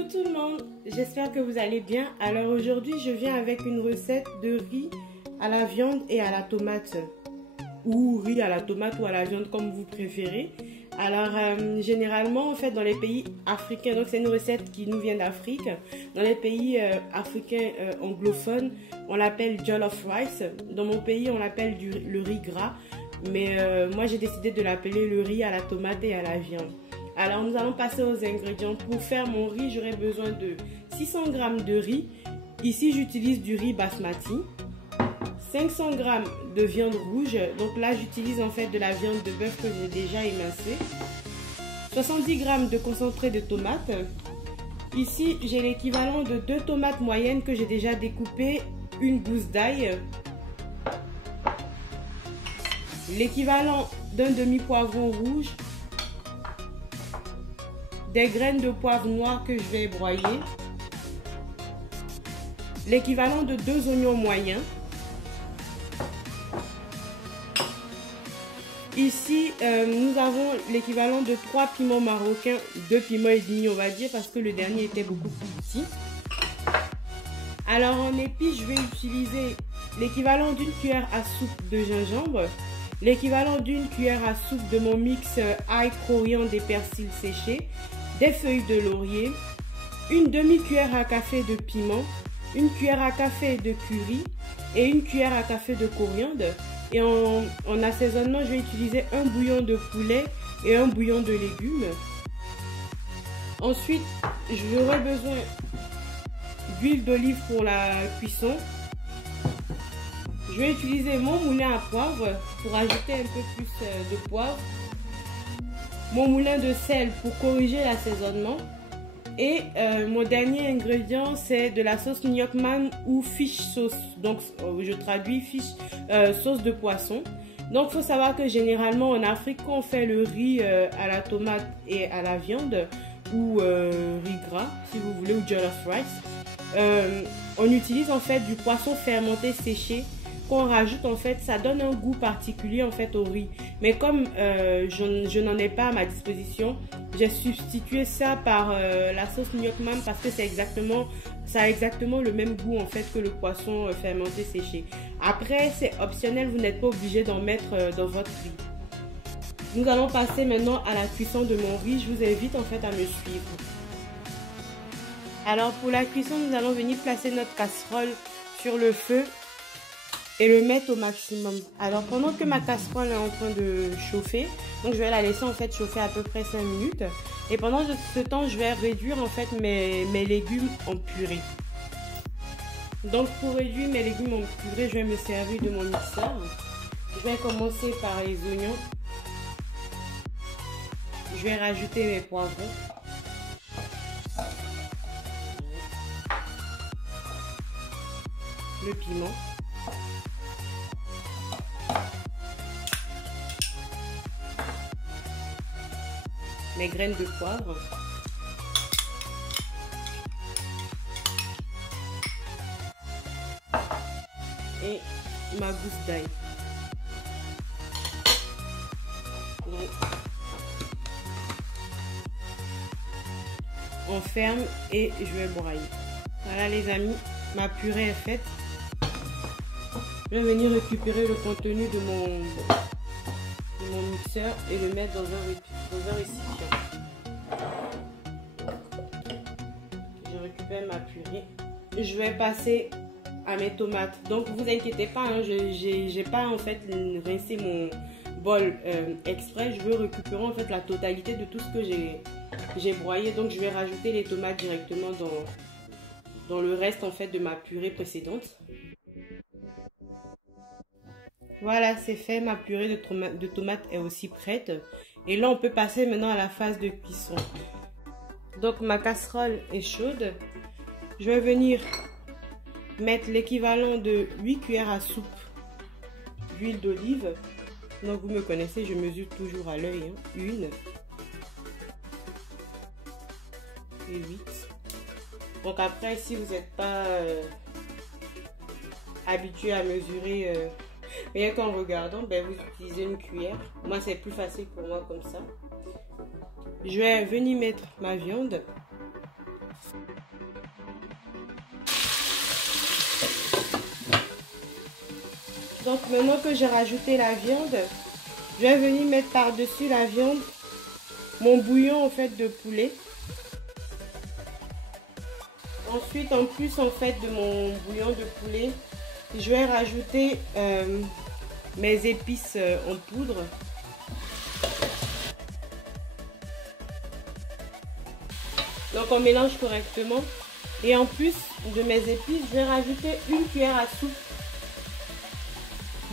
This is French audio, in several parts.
Coucou tout le monde, j'espère que vous allez bien. Alors aujourd'hui je viens avec une recette de riz à la viande et à la tomate, ou riz à la tomate ou à la viande comme vous préférez. Alors généralement en fait dans les pays africains, donc c'est une recette qui nous vient d'Afrique, dans les pays africains anglophones on l'appelle jollof rice. Dans mon pays on l'appelle le riz gras, mais moi j'ai décidé de l'appeler le riz à la tomate et à la viande. Alors nous allons passer aux ingrédients. Pour faire mon riz, j'aurai besoin de 600 g de riz. Ici j'utilise du riz basmati. 500 g de viande rouge. Donc là j'utilise en fait de la viande de bœuf que j'ai déjà émincée. 70 g de concentré de tomates. Ici j'ai l'équivalent de 2 tomates moyennes que j'ai déjà découpées. Une gousse d'ail. L'équivalent d'un demi-poivron rouge. Des graines de poivre noir que je vais broyer, l'équivalent de 2 oignons moyens. Ici, nous avons l'équivalent de 3 piments marocains, 2 piments et demi on va dire, parce que le dernier était beaucoup plus petit. Alors en épices, je vais utiliser l'équivalent d'une cuillère à soupe de gingembre, l'équivalent d'une cuillère à soupe de mon mix ail, coriandre et persil séché, des feuilles de laurier, une demi-cuillère à café de piment, une cuillère à café de curry et une cuillère à café de coriandre. Et en assaisonnement, je vais utiliser un bouillon de poulet et un bouillon de légumes. Ensuite, j'aurai besoin d'huile d'olive pour la cuisson. Je vais utiliser mon moulin à poivre pour ajouter un peu plus de poivre. Mon moulin de sel pour corriger l'assaisonnement. Et mon dernier ingrédient, c'est de la sauce Nyokman ou fish sauce. Donc, je traduis fish sauce de poisson. Donc, il faut savoir que généralement en Afrique, quand on fait le riz à la tomate et à la viande, ou riz gras, si vous voulez, ou jollof rice, on utilise en fait du poisson fermenté séché. Qu'on rajoute en fait, ça donne un goût particulier en fait au riz. Mais comme je n'en ai pas à ma disposition, j'ai substitué ça par la sauce Nyokman parce que ça a exactement le même goût en fait que le poisson fermenté séché. Après c'est optionnel, vous n'êtes pas obligé d'en mettre dans votre riz. Nous allons passer maintenant à la cuisson de mon riz. Je vous invite en fait à me suivre. Alors pour la cuisson, nous allons venir placer notre casserole sur le feu et le mettre au maximum. Alors pendant que ma casserole est en train de chauffer, donc je vais la laisser en fait chauffer à peu près 5 minutes. Et pendant ce temps, je vais réduire en fait mes légumes en purée. Donc pour réduire mes légumes en purée, je vais me servir de mon mixeur. Je vais commencer par les oignons. Je vais rajouter mes poivrons. Le piment. Mes graines de poivre, et ma gousse d'ail. On ferme et je vais broyer. Voilà les amis, ma purée est faite. Je vais venir récupérer le contenu de mon mixeur et le mettre dans un récipient. Je récupère ma purée. Je vais passer à mes tomates. Donc vous inquiétez pas, hein, j'ai pas en fait rincé mon bol exprès. Je veux récupérer en fait la totalité de tout ce que j'ai broyé. Donc je vais rajouter les tomates directement dans le reste en fait de ma purée précédente. Voilà, c'est fait, ma purée de tomates est aussi prête. Et là, on peut passer maintenant à la phase de cuisson. Donc, ma casserole est chaude. Je vais venir mettre l'équivalent de 8 cuillères à soupe d'huile d'olive. Donc, vous me connaissez, je mesure toujours à l'œil. Hein. 1 et 8. Donc, après, si vous n'êtes pas habitué à mesurer... rien qu'en regardant, ben, vous utilisez une cuillère. Moi, c'est plus facile pour moi comme ça. Je vais venir mettre ma viande. Donc maintenant que j'ai rajouté la viande, je vais venir mettre par-dessus la viande mon bouillon en fait de poulet. Ensuite, en plus en fait de mon bouillon de poulet, je vais rajouter mes épices en poudre. Donc on mélange correctement. Et en plus de mes épices, je vais rajouter une cuillère à soupe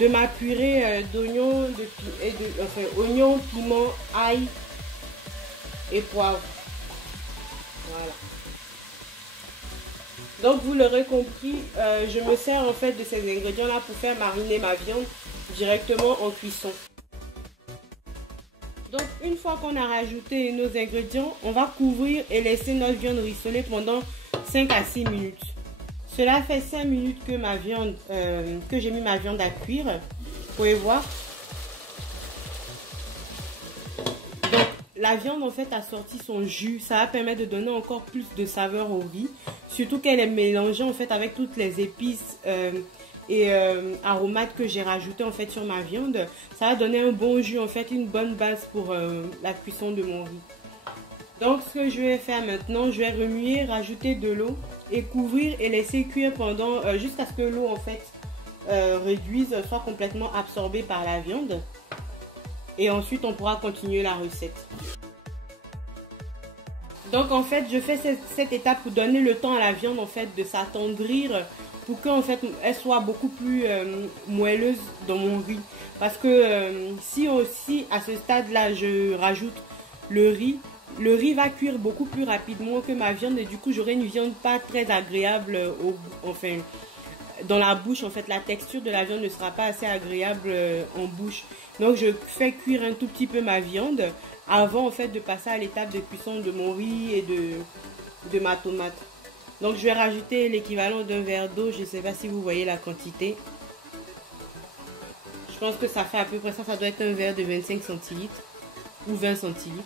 de ma purée d'oignons, oignons, piment, ail et poivre. Voilà. Donc vous l'aurez compris, je me sers en fait de ces ingrédients là pour faire mariner ma viande directement en cuisson. Donc une fois qu'on a rajouté nos ingrédients, on va couvrir et laisser notre viande rissoler pendant 5 à 6 minutes. Cela fait 5 minutes que ma viande, que j'ai mis ma viande à cuire. Vous pouvez voir. Donc la viande en fait a sorti son jus. Ça va permettre de donner encore plus de saveur au riz. Surtout qu'elle est mélangée en fait avec toutes les épices et aromates que j'ai rajouté en fait sur ma viande. Ça va donner un bon jus en fait, une bonne base pour la cuisson de mon riz. Donc ce que je vais faire maintenant, je vais remuer, rajouter de l'eau et couvrir et laisser cuire pendant jusqu'à ce que l'eau en fait réduise, soit complètement absorbée par la viande. Et ensuite on pourra continuer la recette. Donc en fait je fais cette étape pour donner le temps à la viande en fait de s'attendrir, pour qu'en fait elle soit beaucoup plus moelleuse dans mon riz. Parce que si aussi à ce stade là je rajoute le riz va cuire beaucoup plus rapidement que ma viande et du coup j'aurai une viande pas très agréable dans la bouche. En fait la texture de la viande ne sera pas assez agréable en bouche. Donc je fais cuire un tout petit peu ma viande avant en fait de passer à l'étape de cuisson de mon riz et de ma tomate. Donc je vais rajouter l'équivalent d'un verre d'eau. Je ne sais pas si vous voyez la quantité. Je pense que ça fait à peu près ça. Ça doit être un verre de 25 centilitres ou 20 centilitres.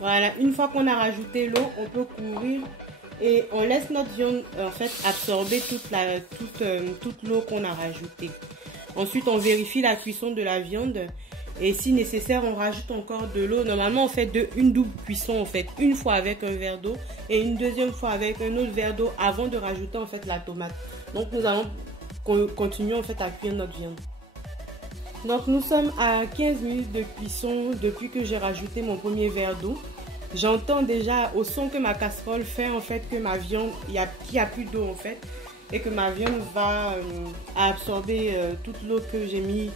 Voilà, une fois qu'on a rajouté l'eau, on peut couvrir et on laisse notre viande en fait absorber toute l'eau qu'on a rajoutée. Ensuite, on vérifie la cuisson de la viande et si nécessaire, on rajoute encore de l'eau. Normalement, on fait une double cuisson en fait, une fois avec un verre d'eau et une deuxième fois avec un autre verre d'eau avant de rajouter en fait la tomate. Donc, nous allons continuer en fait à cuire notre viande. Donc nous sommes à 15 minutes de cuisson depuis que j'ai rajouté mon premier verre d'eau. J'entends déjà au son que ma casserole fait en fait que ma viande, qu'il n'y a plus d'eau en fait. Et que ma viande va absorber toute l'eau que j'ai mis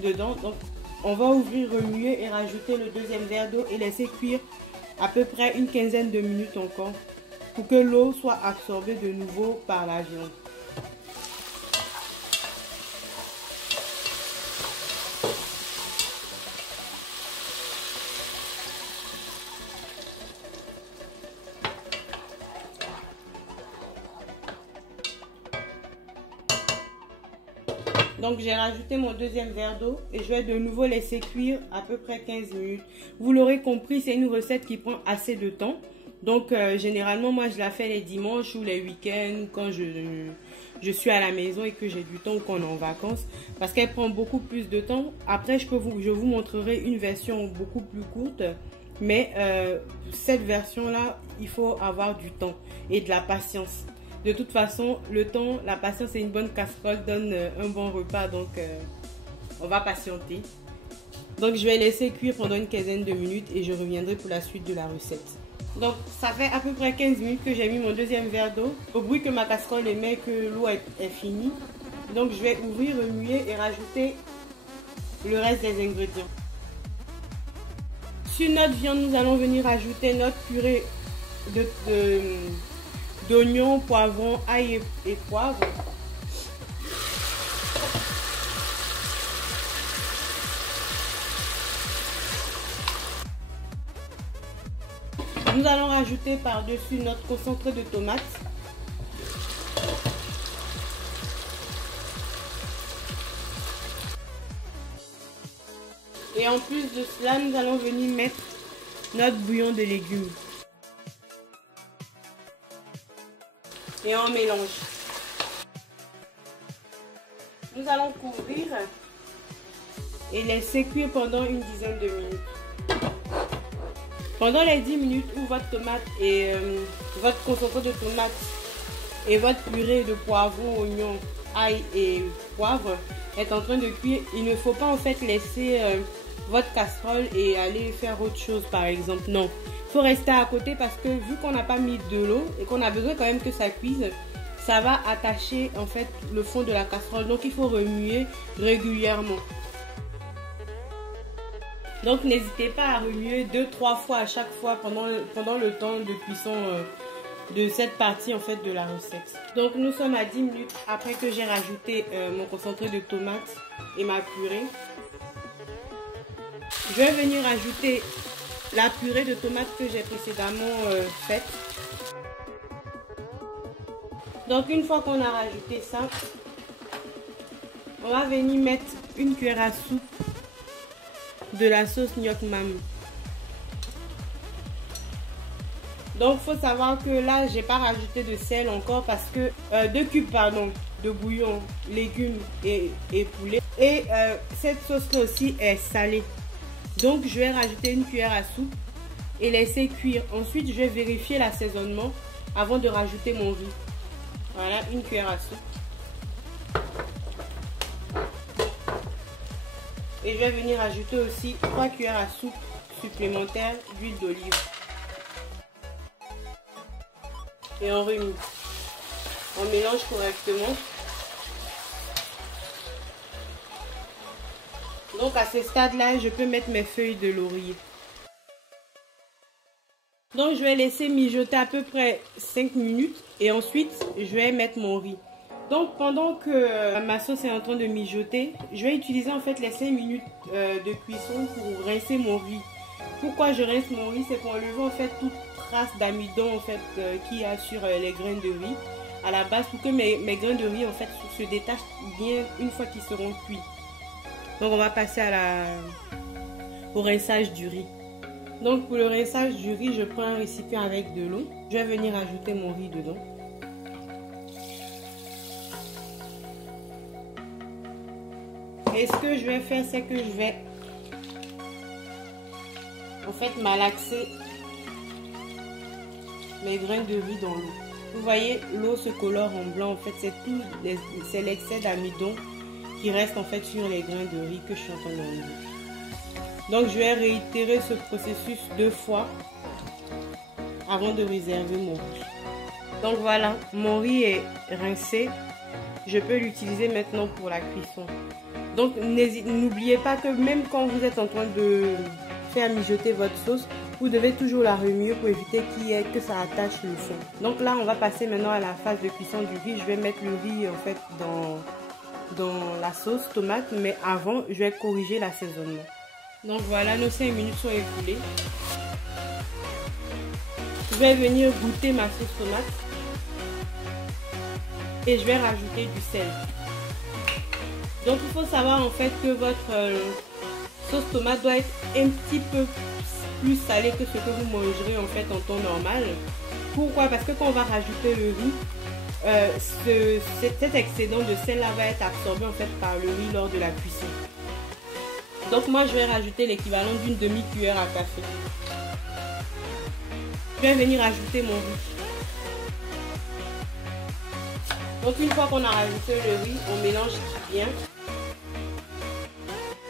dedans. Donc on va ouvrir, remuer et rajouter le deuxième verre d'eau et laisser cuire à peu près une quinzaine de minutes encore. Pour que l'eau soit absorbée de nouveau par la viande. Donc j'ai rajouté mon deuxième verre d'eau et je vais de nouveau laisser cuire à peu près 15 minutes. Vous l'aurez compris, c'est une recette qui prend assez de temps. Donc généralement moi je la fais les dimanches ou les week-ends quand je suis à la maison et que j'ai du temps ou qu'on est en vacances. Parce qu'elle prend beaucoup plus de temps. Après je vous montrerai une version beaucoup plus courte. Mais cette version là, il faut avoir du temps et de la patience. De toute façon, le temps, la patience et une bonne casserole donnent un bon repas. Donc, on va patienter. Donc, je vais laisser cuire pendant une quinzaine de minutes et je reviendrai pour la suite de la recette. Donc, ça fait à peu près 15 minutes que j'ai mis mon deuxième verre d'eau. Au bruit que ma casserole émet, que l'eau est finie. Donc, je vais ouvrir, remuer et rajouter le reste des ingrédients. Sur notre viande, nous allons venir ajouter notre purée d'oignons, poivrons, ail et poivre. Nous allons rajouter par-dessus notre concentré de tomates. Et en plus de cela, nous allons venir mettre notre bouillon de légumes. Et on mélange. Nous allons couvrir et laisser cuire pendant une dizaine de minutes. Pendant les 10 minutes où votre tomate et votre concentré de tomate et votre purée de poivron, oignon, ail et poivre est en train de cuire, il ne faut pas en fait laisser votre casserole et aller faire autre chose par exemple. Non, il faut rester à côté parce que vu qu'on n'a pas mis de l'eau et qu'on a besoin quand même que ça cuise, ça va attacher en fait le fond de la casserole. Donc il faut remuer régulièrement. Donc n'hésitez pas à remuer 2-3 fois à chaque fois pendant le temps de cuisson de cette partie en fait de la recette. Donc nous sommes à 10 minutes après que j'ai rajouté mon concentré de tomate et ma purée. Je vais venir ajouter la purée de tomate que j'ai précédemment faite. Donc une fois qu'on a rajouté ça, on va venir mettre une cuillère à soupe de la sauce Gnoc Mam. Donc il faut savoir que là j'ai pas rajouté de sel encore parce que 2 cubes pardon de bouillon, légumes et poulet. Et cette sauce là aussi est salée. Donc je vais rajouter une cuillère à soupe et laisser cuire. Ensuite je vais vérifier l'assaisonnement avant de rajouter mon riz. Voilà, une cuillère à soupe. Et je vais venir ajouter aussi 3 cuillères à soupe supplémentaires d'huile d'olive. Et on remue. On mélange correctement. Donc à ce stade-là, je peux mettre mes feuilles de laurier. Donc je vais laisser mijoter à peu près 5 minutes et ensuite je vais mettre mon riz. Donc pendant que ma sauce est en train de mijoter, je vais utiliser en fait les 5 minutes de cuisson pour rincer mon riz. Pourquoi je rince mon riz? C'est pour enlever en fait toute trace d'amidon en fait qu'il y a sur les grains de riz à la base, pour que mes grains de riz en fait se détachent bien une fois qu'ils seront cuits. Donc on va passer au rinçage du riz. Donc pour le rinçage du riz, je prends un récipient avec de l'eau. Je vais venir ajouter mon riz dedans. Et ce que je vais faire, c'est que je vais en fait malaxer mes grains de riz dans l'eau. Vous voyez, l'eau se colore en blanc. En fait, c'est l'excès d'amidon qui reste en fait sur les grains de riz que je suis en train d'enlever. Donc je vais réitérer ce processus 2 fois avant de réserver mon riz. Donc voilà, mon riz est rincé. Je peux l'utiliser maintenant pour la cuisson. Donc n'oubliez pas que même quand vous êtes en train de faire mijoter votre sauce, vous devez toujours la remuer pour éviter que ça attache le fond. Donc là, on va passer maintenant à la phase de cuisson du riz. Je vais mettre le riz en fait dans la sauce tomate, mais avant, je vais corriger l'assaisonnement. Donc voilà, nos 5 minutes sont écoulées. Je vais venir goûter ma sauce tomate et je vais rajouter du sel. Donc il faut savoir en fait que votre sauce tomate doit être un petit peu plus salée que ce que vous mangerez en fait en temps normal. Pourquoi? Parce que quand on va rajouter le riz, cet excédent de sel là va être absorbé en fait par le riz lors de la cuisson. Donc moi je vais rajouter l'équivalent d'une demi-cuillère à café. Je vais venir ajouter mon riz. Donc une fois qu'on a rajouté le riz, on mélange bien.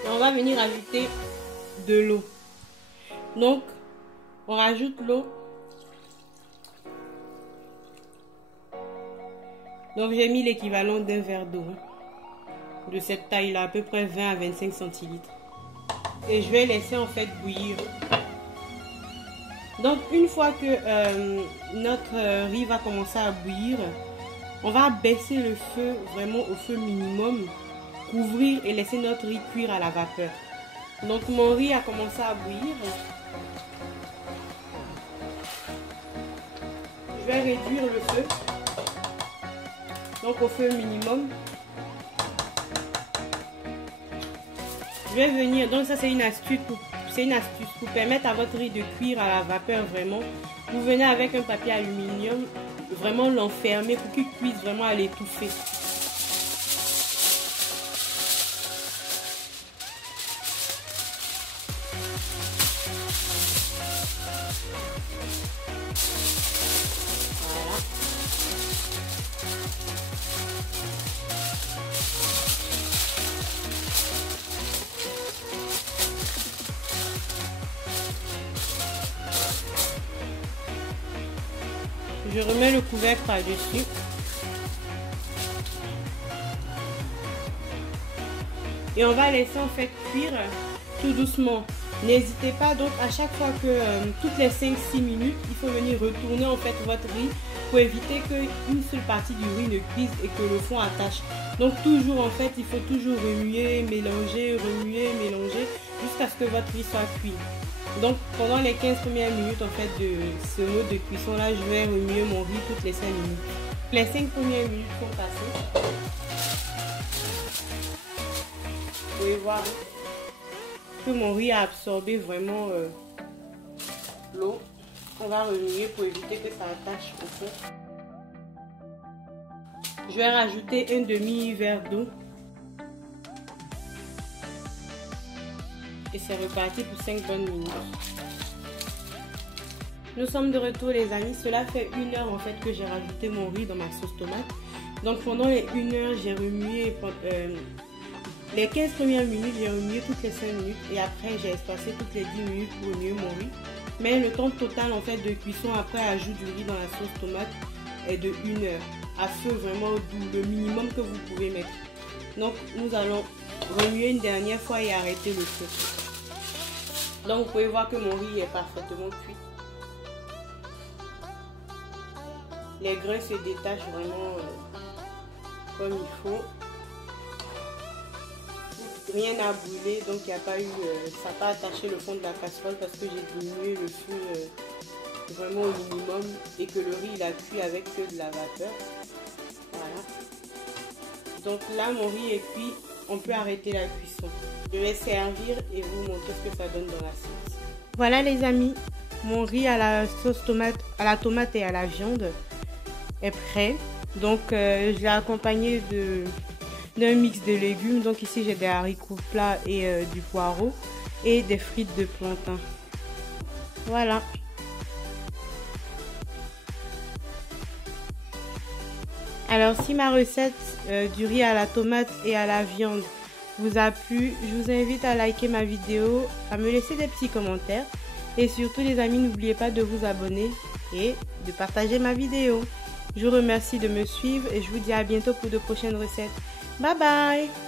Et on va venir ajouter de l'eau. Donc on rajoute l'eau. Donc j'ai mis l'équivalent d'un verre d'eau de cette taille là, à peu près 20 à 25 centilitres. Et je vais laisser en fait bouillir. Donc une fois que notre riz va commencer à bouillir, on va baisser le feu vraiment au feu minimum, couvrir et laisser notre riz cuire à la vapeur. Donc mon riz a commencé à bouillir. Je vais réduire le feu, donc au feu minimum. Je vais venir, donc ça c'est une astuce pour permettre à votre riz de cuire à la vapeur vraiment. Vous venez avec un papier aluminium, vraiment l'enfermer pour qu'il cuise vraiment à l'étouffer. Je remets le couvercle par-dessus. Et on va laisser en fait cuire tout doucement. N'hésitez pas donc à chaque fois que toutes les 5-6 minutes, il faut venir retourner en fait votre riz pour éviter qu'une seule partie du riz ne cuise et que le fond attache. Donc toujours en fait, il faut toujours remuer, mélanger, jusqu'à ce que votre riz soit cuit. Donc pendant les 15 premières minutes en fait de ce mode de cuisson là, je vais remuer mon riz toutes les 5 minutes. Les 5 premières minutes sont passées. Vous pouvez voir que mon riz a absorbé vraiment l'eau. On va remuer pour éviter que ça attache au fond. Je vais rajouter un demi-verre d'eau. Et c'est reparti pour 5 bonnes minutes. Nous sommes de retour les amis. Cela fait 1 heure en fait que j'ai rajouté mon riz dans ma sauce tomate. Donc pendant les 1 heure, j'ai remué les 15 premières minutes, j'ai remué toutes les 5 minutes. Et après, j'ai espacé toutes les 10 minutes pour remuer mon riz. Mais le temps total en fait de cuisson après ajout du riz dans la sauce tomate est de 1 heure. À feu vraiment doux, le minimum que vous pouvez mettre. Donc nous allons remuer une dernière fois et arrêter le feu. Donc vous pouvez voir que mon riz est parfaitement cuit. Les grains se détachent vraiment comme il faut. Rien n'a brûlé, donc il n'y a pas eu, ça n'a pas attaché le fond de la casserole parce que j'ai diminué le feu vraiment au minimum et que le riz il a cuit avec que de la vapeur. Voilà. Donc là mon riz est cuit, on peut arrêter la cuisson. Je vais servir et vous montrer ce que ça donne dans l'assiette. Voilà les amis, mon riz à la sauce tomate, à la tomate et à la viande est prêt. Donc je l'ai accompagné d'un mix de légumes. Donc ici j'ai des haricots plats et du poireau et des frites de plantain. Voilà. Alors si ma recette du riz à la tomate et à la viande vous a plu, je vous invite à liker ma vidéo, à me laisser des petits commentaires et surtout les amis, n'oubliez pas de vous abonner et de partager ma vidéo. Je vous remercie de me suivre et je vous dis à bientôt pour de prochaines recettes. Bye bye!